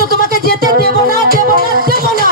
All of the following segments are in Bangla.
তো তোমাকে যেতে দেব না, দেব না, দেব না।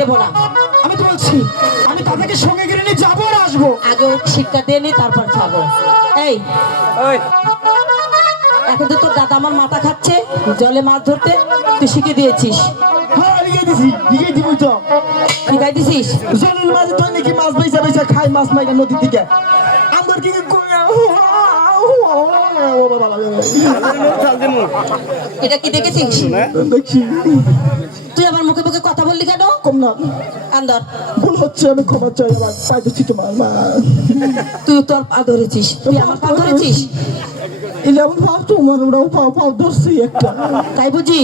দেব না। আমি তো বলছি আমি তাদেরকে সঙ্গে করে নিয়ে যাবো আর আসবো। আগে শিক্ষা দিয়ে নি, তারপর খাবো। এই এখন তো তোর দাদা আমার মাথা খাচ্ছে, জলে মাছ ধরতে তুই শিখে দিয়েছিস। হ্যাঁ লিখে দিছি, লিখে দিব তো। শিখাই দিছিস? জলের মাঝে তুই নাকি মাছ বেচা বেচা খাই, মাছ মাইকা নদীর দিকে আমার কি এটা কি দেখেছিস? দেখছি। তুই আমার মুখে মুখে কথা বললি কেন? কম না আন্দর ভুল হচ্ছে, আমি ক্ষমা চাই। আমার পাই দিচ্ছি তোমার মা। তুই তোর পা ধরেছিস, তুই আমার পা ধরেছিস। এলে আমার পাও তোমার, ওরাও পাও পাও ধরছি একটা। তাই বুঝি?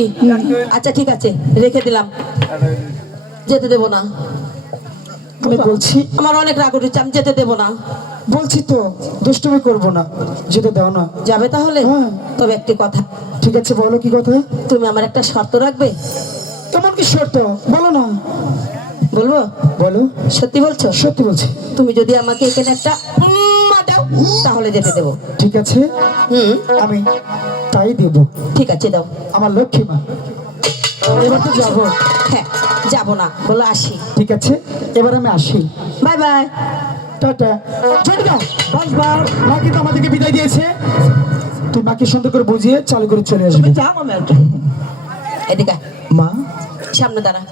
আচ্ছা ঠিক আছে, রেখে দিলাম, যেতে দেবো না। আমি বলছি আমার অনেক রাগ উঠেছে, আমি যেতে দেবো না। বলছি তো দুষ্টুমি করবো না, যেতে দাও না। যাবে তাহলে? হ্যাঁ। তবে একটি কথা। ঠিক আছে বলো, কি কথা? তুমি আমার একটা শর্ত রাখবে। কেমন কি শর্ত বলো না? বলবো? বলো। সত্যি বলছো? সত্যি বলছি। তুমি যদি আমাকে এখানে একটা উম্মা দাও তাহলে যেতে দেবো। ঠিক আছে আমি তাই দেবো। ঠিক আছে দাও। আমার লক্ষ্মী মা। এবার তো যাবো। হ্যাঁ যাবো না বলো, আসি। ঠিক আছে এবার আমি আসি। Bye bye. টাটা। ঝটকা বাসবার মা কিন্তু আমাদেরকে বিদায় দিয়েছে। তুই মাকে সুন্দর করে বুঝিয়ে চালু করে চলে আসবি। এদিকে মা সামনে দাঁড়া।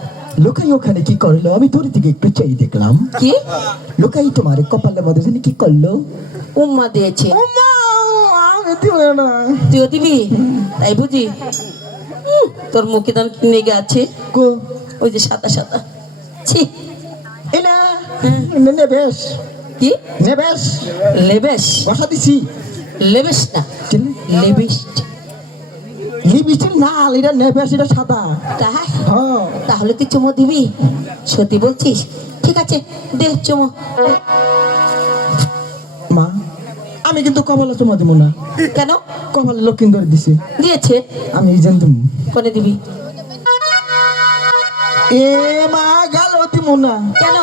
লোকাই ওখানে কি করলো? আমি তোর দিকে একটু চাই দেখলাম। কি লোকাই তোমার কপালের মধ্যে জানি কি করলো? উম্মা দিয়েছে। দিব না। তুইও দিবি তাই বুঝি তোর মুখে দান নেগে আছে কো ওই যে সাদা সাদা ছি এনা নেবেশ কি নেবেশ লেবেশ বসা দিছি লেবেশ না লেবেশ লিবিস্টিক না এটা নেবেশ এটা সাদা। তাই হ্যাঁ তাহলে তুই চুমো দিবি সত্যি বলছিস ঠিক আছে দে চুমো মা আমি কিন্তু কপালে চুমা দিব না, কেন কপালে লক্ষিণ ধরে দিছি দিয়েছে আমি এই জানতাম। কোনে দিবি এ মা গেল দিব না। কেন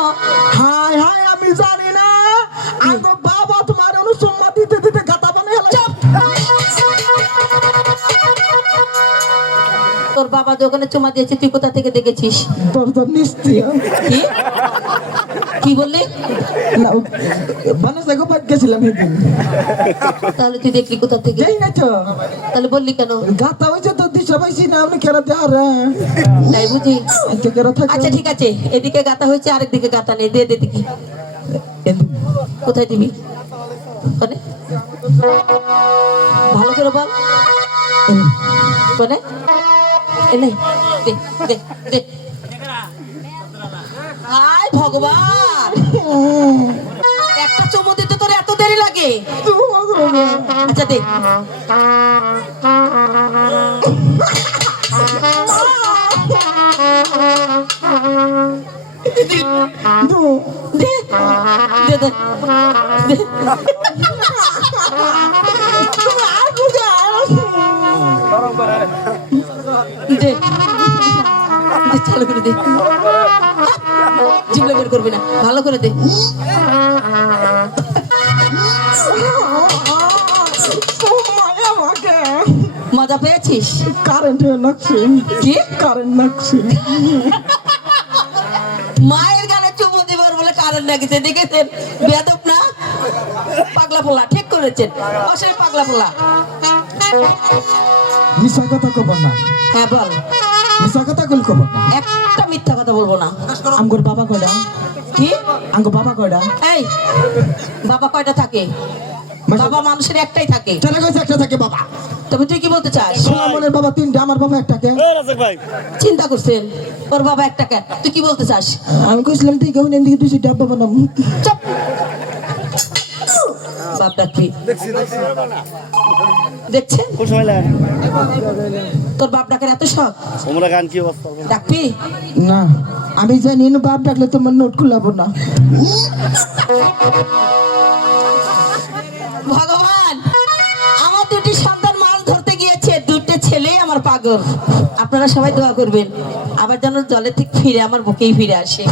হাই হাই আমি জানি না আঙ্গ বাবা তোমার অনুসম্মা দিতে দিতে গাতা বানিয়ে চুপ! তোর বাবা দোকানে চুমা দিয়েছে তুই কোথা থেকে দেখেছিস তোর তো নিশ্চয় কি কি বললি না বানাস দেখো পাট গেছিলাম সেদিন তাহলে তুই দেখলি কোথা থেকে যাই না তো তাহলে বললি কেন গাতা হয়েছে তো দিশা পাইছি না আপনি কেন দেওয়ার তাই বুঝি কেন থাকে আচ্ছা ঠিক আছে এদিকে গাতা হয়েছে আরেক দিকে গাতা নেই দে দে দেখি কোথায় দিবি কোনে ভালো করে বল কোনে এনে দে দে দে হায় ভগবান একটা চুমু দিতে তোর এত দেরি লাগে আচ্ছা দে দে দে দে দে দে দে চালু করে দে জিভলে বের করবি না ভালো করে দে মজা পেয়েছিস কারেন্ট নাকছে কি কারেন্ট নাকছে মায়ের গানে চুমু দিবার বলে কারণ লাগছে দেখেছেন বেয়াদব না পাগলা পোলা ঠিক করেছেন অসের পাগলা পোলা মিশা কথা কব না, হ্যাঁ বল মিশা কথা কল কব না। একটা মিথ্যা কথা বলবো না আমগর বাবা কয়টা কি আমগর বাবা কয়টা এই বাবা কয়টা থাকে বাবা মানুষের একটাই থাকে কেন কইছে একটা থাকে বাবা তবে তুই কি বলতে চাস সোনামনের বাবা তিনটা আমার বাবা একটাকে চিন্তা করছেন ওর বাবা একটা কেন তুই কি বলতে চাস আমি কইছিলাম তুই কেমন এদিকে তুই ডাব্বা বানাম চুপ বাপ ডাকবি দেখছেন তোর বাপ ডাকের এত শখ ডাকবি না আমি জানি না বাপ ডাকলে তোমার নোট খুলাবো না। ভগবান আমার দুটি সন্তান মাছ ধরতে গিয়েছে দুটো ছেলেই আমার পাগল আপনারা সবাই দোয়া করবেন আবার যেন জলে থেকে ফিরে আমার বুকেই ফিরে আসে।